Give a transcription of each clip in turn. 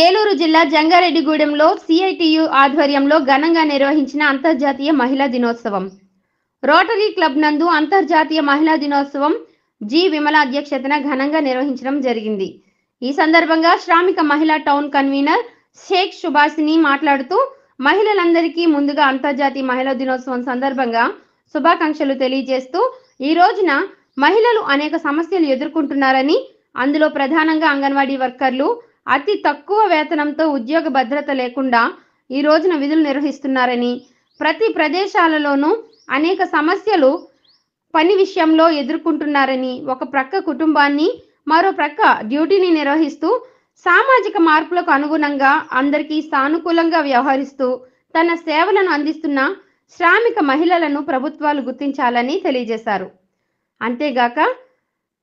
ఏలూరు జిల్లా జంగారెడ్డిగూడెంలో సిఐటియు ఆధ్వర్యంలో ఘనంగా నిర్వహించిన అంతర్జాతీయ మహిళా దినోత్సవం. రోటరీ క్లబ్ నందు అంతర్జాతీయ మహిళా దినోత్సవం జి విమల అధ్యక్షతన ఘనంగా నిర్వహించడం జరిగింది. ఈ సందర్భంగా శ్రామిక మహిళా టౌన్ కన్వీనర్ షేక్ సుభాషిని మాట్లాడుతూ మహిళలందరికీ ముందుగా అంతర్జాతీయ మహిళా దినోత్సవం సందర్భంగా శుభాకాంక్షలు తెలియజేస్తూ ఈ రోజున మహిళలు అనేక సమస్యలు ఎదుర్కొంటున్నారని, అందులో ప్రధానంగా అంగన్వాడీ వర్కర్లు అతి తక్కువ వేతనంతో ఉద్యోగ భద్రత లేకుండా ఈ రోజున విధులు నిర్వహిస్తున్నారని, ప్రతి ప్రదేశాలలోనూ అనేక సమస్యలు పని విషయంలో ఎదుర్కొంటున్నారని, ఒక ప్రక్క కుటుంబాన్ని మరో ప్రక్క డ్యూటీని నిర్వహిస్తూ సామాజిక మార్పులకు అనుగుణంగా అందరికీ సానుకూలంగా వ్యవహరిస్తూ తన సేవలను అందిస్తున్న శ్రామిక మహిళలను ప్రభుత్వాలు గుర్తించాలని తెలియజేశారు. అంతేగాక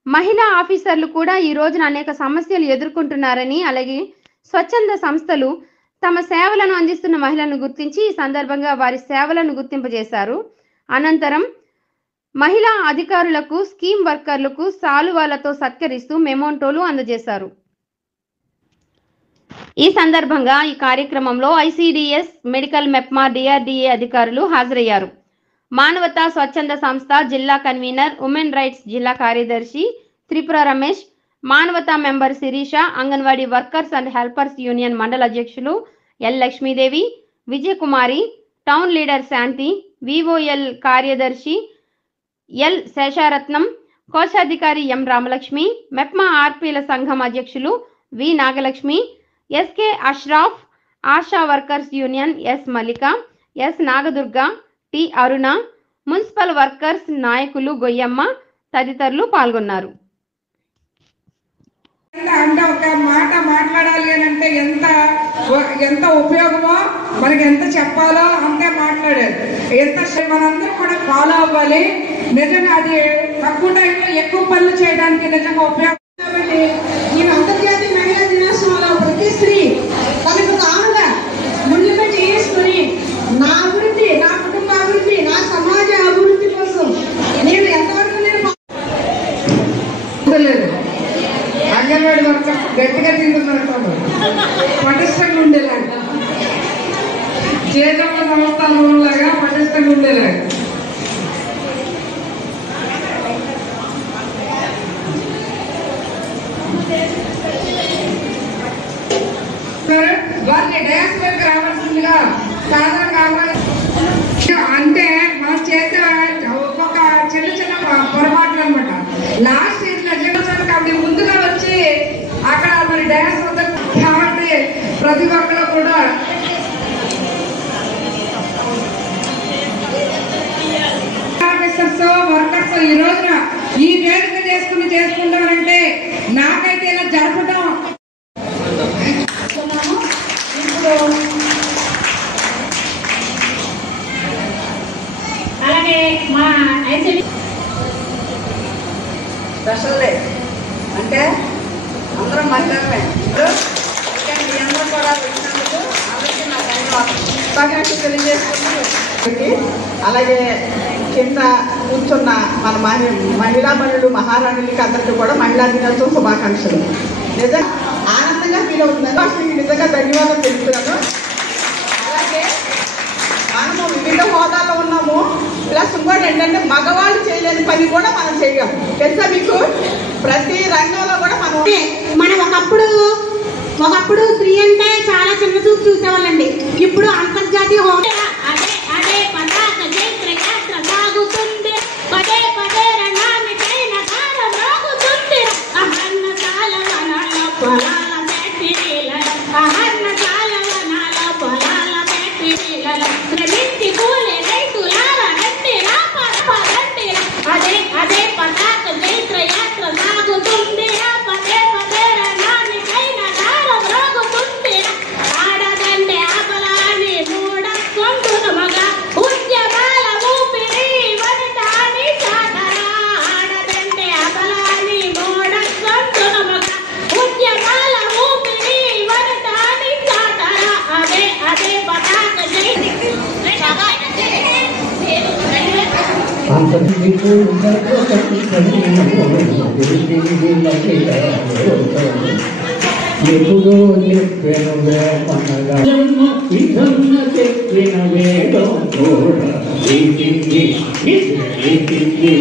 మహిళా ఆఫీసర్లు కూడా ఈ రోజున అనేక సమస్యలు ఎదుర్కొంటున్నారని, అలాగే స్వచ్ఛంద సంస్థలు తమ సేవలను అందిస్తున్న మహిళలను గుర్తించి ఈ సందర్భంగా వారి సేవలను గుర్తింపజేశారు. అనంతరం మహిళా అధికారులకు, స్కీమ్ వర్కర్లకు సాలువాలతో సత్కరిస్తూ మెమోంటోలు అందజేశారు. ఈ సందర్భంగా ఈ కార్యక్రమంలో ఐసిడిఎస్, మెడికల్ మెప్మా, డిఆర్డిఏ అధికారులు హాజరయ్యారు. మానవతా స్వచ్ఛంద సంస్థ జిల్లా కన్వీనర్, ఉమెన్ రైట్స్ జిల్లా కార్యదర్శి Tripura Ramesh, Manavata member Sirisha, anganwadi workers and helpers union మండల అధ్యక్షులు L Lakshmidevi, Vijayakumari, town leader Shanthi, VOL కార్యదర్శి ఎల్ శేషారత్నం, కోశాధికారి ఎం రామలక్ష్మి, మెప్మా ఆర్పీల సంఘం అధ్యక్షులు V Nagalakshmi, SK Ashraf, ASHA workers union S Mallika, S Nagadurga, T Aruna, municipal workers నాయకులు గొయ్యమ్మ తదితరులు పాల్గొన్నారు. అంటే ఒక మాట మాట్లాడాలి అని అంటే ఎంత ఉపయోగమో, మనకి ఎంత చెప్పాలో అంతే మాట్లాడారు. మనందరం కూడా ఫాలో అవ్వాలి. నిజంగా అది తక్కువ టైంలో ఎక్కువ పనులు చేయడానికి నిజంగా ఉపయోగం. కాబట్టి ఈ అంతర్జాతీయ మహిళా దినోత్సవంలో ప్రతి స్త్రీ తనకు తానుగా ముందుగా చేసుకుని నా అభివృద్ధి, నా కుటుంబ అభివృద్ధి, నా సమాజ అభివృద్ధి కోసం నేను ఎంతవరకు నేను అంగన్వాడీ వర్కర్స్ గట్టిగా తింటున్నారు, పటిష్టంగా ఉండేలాగా, చేతల సంస్థలాగా పటిష్టంగా ఉండేలాగా. వారిని డ్యాన్స్ వర్క్ రావాల్సిందిగా సాధన కావాలి. అంటే మనం చేసే ఒక్కొక్క చిన్న పొరపాట్లు అనమాట. లాస్ట్ కాబట్టి ముందుగా వచ్చి అక్కడ మరి డ్యాన్స్ అవుతుంది కాబట్టి ప్రతి ఒక్కరు కూడా వర్కర్స్ ఈ రోజున ఈ వేడుక చేసుకుంటామంటే నాకైతే ఇలా జరపడం. అలాగే మా స్పెషల్ డే అంటే అందరం మహిళలమే. మీ అందరూ కూడా వచ్చినందుకు అందరికీ నా శుభాకాంక్షలు తెలియజేసుకుంటూ, అలాగే కింద కూర్చున్న మన మహిళా మనులు, మహారాణులకి అందరికీ కూడా మహిళా దినోత్సవం శుభాకాంక్షలు. నిజంగా ఆనందంగా ఫీల్ అవుతుంది. మీకు నిజంగా ధన్యవాదాలు తెలుపుతున్నాను. అలాగే మనము వివిధ హోదాలో ఉన్నాము. ప్లస్ ఇంకోటి ఏంటంటే మగవాళ్ళు చేయలేని పని కూడా మనం చేయగలం. తెలుసా మీకు? ప్రతి రంగంలో కూడా మనం ఒకప్పుడు స్త్రీ అంటే చాలా చిన్న చూపు చూసేవాళ్ళండి. ఇప్పుడు అంతర్జాతీయ హోదా అదే పతాక జైత్రయాత్ర సాగుతుంది, పదే పదే రణానికైన కాలం రాగుతుంది. అహన్న కాలవనాల పొలాల పెట్టిల, అహన్న కాలవనాల పొలాల పెట్టిల, శ్రమించి కూలి రైతులార రండి రాపరండి. అదే పతాక జైత్రయాత్ర సాగుతుంది, పదే పదే రణానికైన కాలం రాగుతుంది. ఆడదంటే అబలాని మూడొంతున మగ ఉద్యమాల ఊపిరి వనితాని సాగరా. ఆడదంటే అబలాని మూడొంతున మగ ఉద్యమాల ఊపిరి వనితాని సాగరా. అదే పతాక జై ఎప్పుడో చెప్పినవే మనగా విధన్న చెప్పినవే కూడా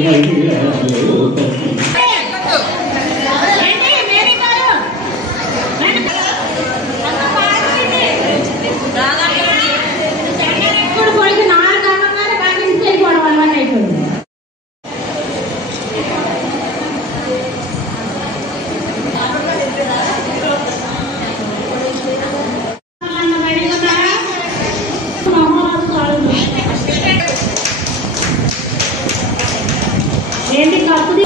మహిళా లోకం. ఏంటి కప్పుది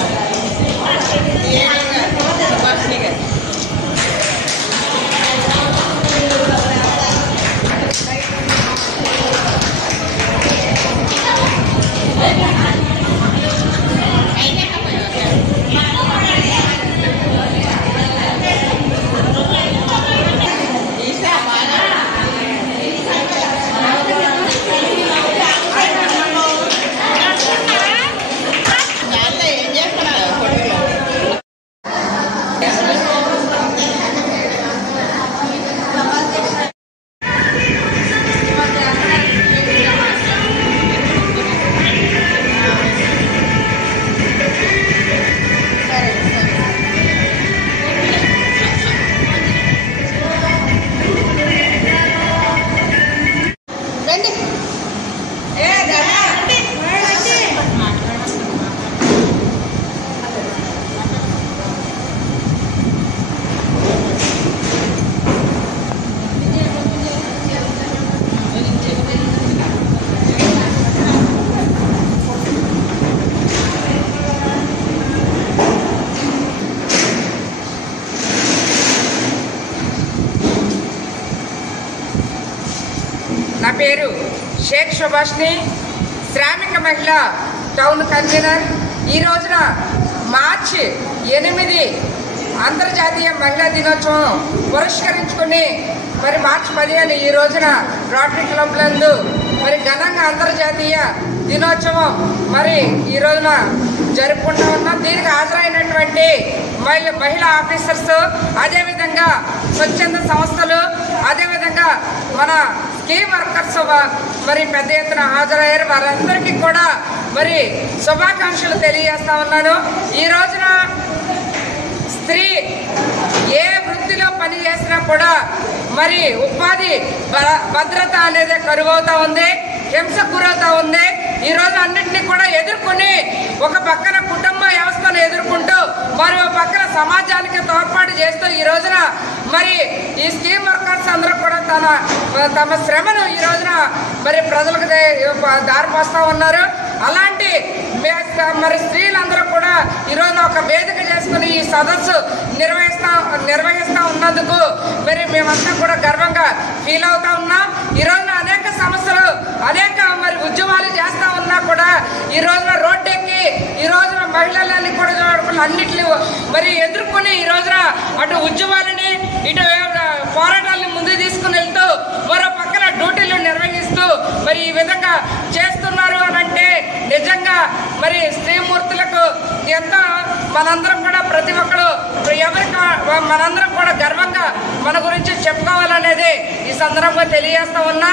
నా పేరు షేక్ సుభాష్ని, శ్రామిక మహిళ టౌన్ కన్వీనర్. ఈ రోజున మార్చి 8 అంతర్జాతీయ మహిళా దినోత్సవం పురస్కరించుకుని మరి మార్చి 15 ఈ రోజున రోటరీ క్లబ్ నందు మరి ఘనంగా అంతర్జాతీయ దినోత్సవం మరి ఈ రోజున జరుపుకుంటూ ఉన్నాం. దీనికి హాజరైనటువంటి మహిళా ఆఫీసర్స్, అదేవిధంగా స్వచ్ఛంద సంస్థలు, అదేవిధంగా మన స్కీమ్ వర్కర్స్ మరి పెద్ద ఎత్తున హాజరయ్యారు. వారందరికీ కూడా మరి శుభాకాంక్షలు తెలియజేస్తా ఉన్నాను. ఈ రోజున స్త్రీ ఏ వృత్తిలో పని చేసినా కూడా మరి ఉపాధి భద్రత అనేది కరువవుతా ఉంది, హింసకు గురవుతా ఉంది. ఈ రోజు అన్నింటినీ కూడా ఎదుర్కొని ఒక పక్కన కుటుంబ వ్యవస్థను ఎదుర్కొంటూ మరో పక్కన సమాజానికి తోడ్పాటు చేస్తూ ఈ రోజున మరి ఈ స్కీమ్ వర్కర్స్ అందరూ కూడా తమ శ్రమను ఈ రోజున మరి ప్రజలకు దారిపోస్తూ ఉన్నారు. అలాంటి మరి స్త్రీలందరూ కూడా ఈ రోజున ఒక వేదిక చేసుకుని ఈ సదస్సు నిర్వహిస్తూ ఉన్నందుకు మరి మేమంతా కూడా గర్వంగా ఫీల్ అవుతా ఉన్నాం. ఈ రోజున అనేక సమస్యలు, అనేక మరి ఉద్యమాలు చేస్తూ ఉన్నా కూడా ఈ రోజున రోడ్డెక్కి ఈ రోజున మహిళలన్నీ కూడా అన్నిటిని మరి ఎదుర్కొని ఈ రోజున అటు ఉద్యమాలని ఇటు పోరాటాలను ముందుకు తీసుకుని వెళ్తూ మరో పక్కన డ్యూటీలు నిర్వహిస్తూ మరి ఈ విధంగా చేస్తున్నారు అని అంటే నిజంగా మరి స్త్రీమూర్తులకు ఎంతో మనందరం కూడా ప్రతి ఒక్కరు మనందరం కూడా గర్వంగా మన గురించి చెప్పుకోవాలనేది ఈ సందర్భంగా తెలియజేస్తా ఉన్నా.